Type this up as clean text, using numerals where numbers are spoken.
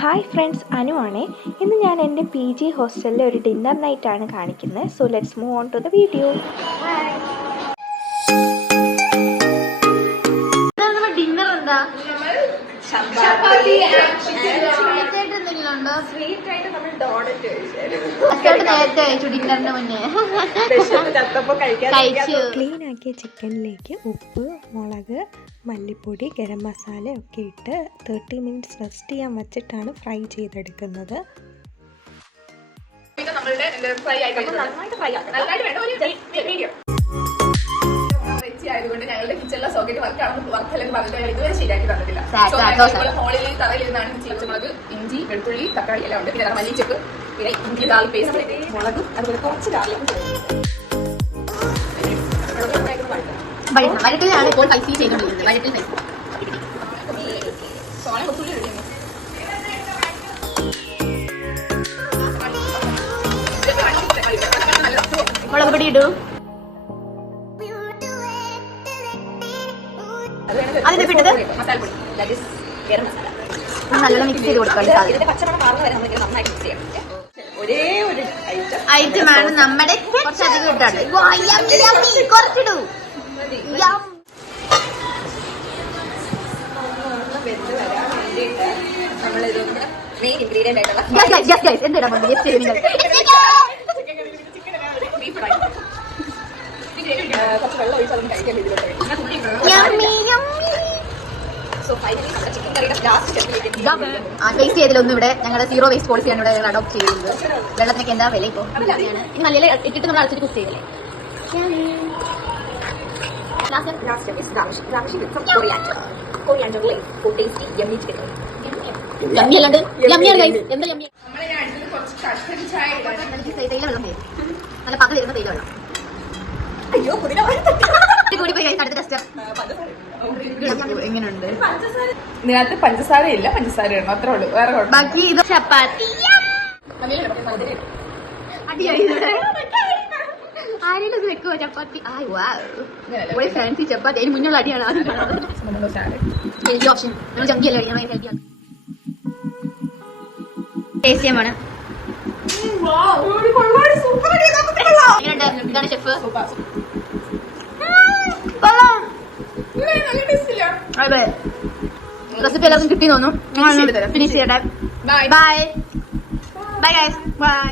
Hi friends, Anu ആണേ. ഇന്ന് ഞാൻ എൻ്റെ PG ഹോസ്റ്റലിലെ ഒരു ഡിന്നർ നൈറ്റാണ് കാണിക്കുന്നത്. So let's move on to the video. Dinner എന്താ? നേരത്തെ കഴിച്ചു ഡിന്നറിന് മുന്നേ. ക്ലീൻ ആക്കിയ ചിക്കനിലേക്ക് ഉപ്പ്, മുളക്, മല്ലിപ്പൊടി, ഗരം മസാല ഒക്കെ ഇട്ട് 30 മിനിറ്റ്സ് റെസ്റ്റ് ചെയ്യാൻ വെച്ചിട്ടാണ് ഫ്രൈ ചെയ്തെടുക്കുന്നത്. ആയതുകൊണ്ട് ഞങ്ങളുടെ കിച്ചണിലെ സോക്കറ്റ് വർക്കാണെന്ന് വർക്കല്ലെന്ന് പറഞ്ഞിട്ട് ഇതുവരെ ശരിയാക്കി തന്നിട്ടില്ല. ഹോളിൽ തറയിലിരുന്നാണ് ചീച്ചമുളക്, ഇഞ്ചി, വെളുത്തുള്ളി, തക്കാളി എല്ലാം ഉണ്ട്. പിന്നെ മല്ലിച്ചപ്പ്, പിന്നെ ഇഞ്ചി ദാൽ പേസ്റ്റ്, മുളകും അതുപോലെ കുറച്ച് വഴറ്റിലാണ് ഇപ്പോൾ പൈസ ചെയ്തുകൊണ്ടിരിക്കുന്നത്. വഴറ്റിൽ പൈസ സോള കുറച്ചുകൂടി റെഡി. മുളക് പൊടി ഇടും. അതിന്റെ പിട്ടത് മസാലപ്പൊടി, ഗരം മസാല നല്ലോണം മിക്സ് ചെയ്ത് കൊടുക്കണം. ഇതിന്റെ പച്ചമണം മാറുന്ന വരെ നമ്മൾ നന്നായിട്ട് മിക്സ് ചെയ്യണം. ഒരേ ഒരു ഐറ്റമാണ് നമ്മുടെ കുറച്ചധികം ഇട്ടാണ്. കുറച്ചിടൂ. വെച്ച് വരാൻ വേണ്ടിയിട്ട് നമ്മളിതൊന്ന് മെയിൻ ഇൻഗ്രീഡിയന്റ് ആയിട്ടുള്ള എന്തിനാ കുറച്ച് വെള്ളം ഒഴിച്ച് അതൊന്ന് കഴിക്കാൻ ഇതിലോട്ട്. ടേസ്റ്റ് ചെയ്തതിലൊന്നും ഇവിടെ ഞങ്ങളുടെ 0 വേസ്റ്റ് പോളിസിയാണ് ഇവിടെ ഞങ്ങൾ അഡോപ്റ്റ് ചെയ്യുന്നത്. വെള്ളത്തിനൊക്കെ എന്താ വില ഇപ്പോൾ നല്ല ഇട്ടിട്ട് നമ്മൾ അടച്ചിട്ട് കുക്ക് ചെയ്തല്ലേ. നല്ല പത്ത് വരുന്ന തേയില വെള്ളം. അയ്യോ കൂടി പോയി അടുത്ത ടെസ്റ്റ് എങ്ങനെയുണ്ട്? ഇതിനകത്ത് പഞ്ചസാര ഇല്ല, പഞ്ചസാര ഇടണം, അത്രേ ഉള്ളൂ. വേറെ ബാക്കി ഇത് ചപ്പാത്തി. ആരെങ്കിലും വെക്കുവോ ചപ്പാത്തി? ഫാൻസി ചപ്പാത്തി. അതിന് മുന്നുള്ള അടിയാണ് ഹെൽത്തി ഓപ്ഷൻ. നമ്മൾ ചങ്കിയല്ല കഴിക്കണം, ഹെൽത്തിയാണ്. ടേസ്റ്റിയാണ്. ഇതാണ് ഷെഫ്. അതെ, റെസിപ്പി എല്ലാവർക്കും കിട്ടി തോന്നുന്നു. ഫിനിഷ് ചെയ്യട്ടെ. Bye bye guys. ബൈ.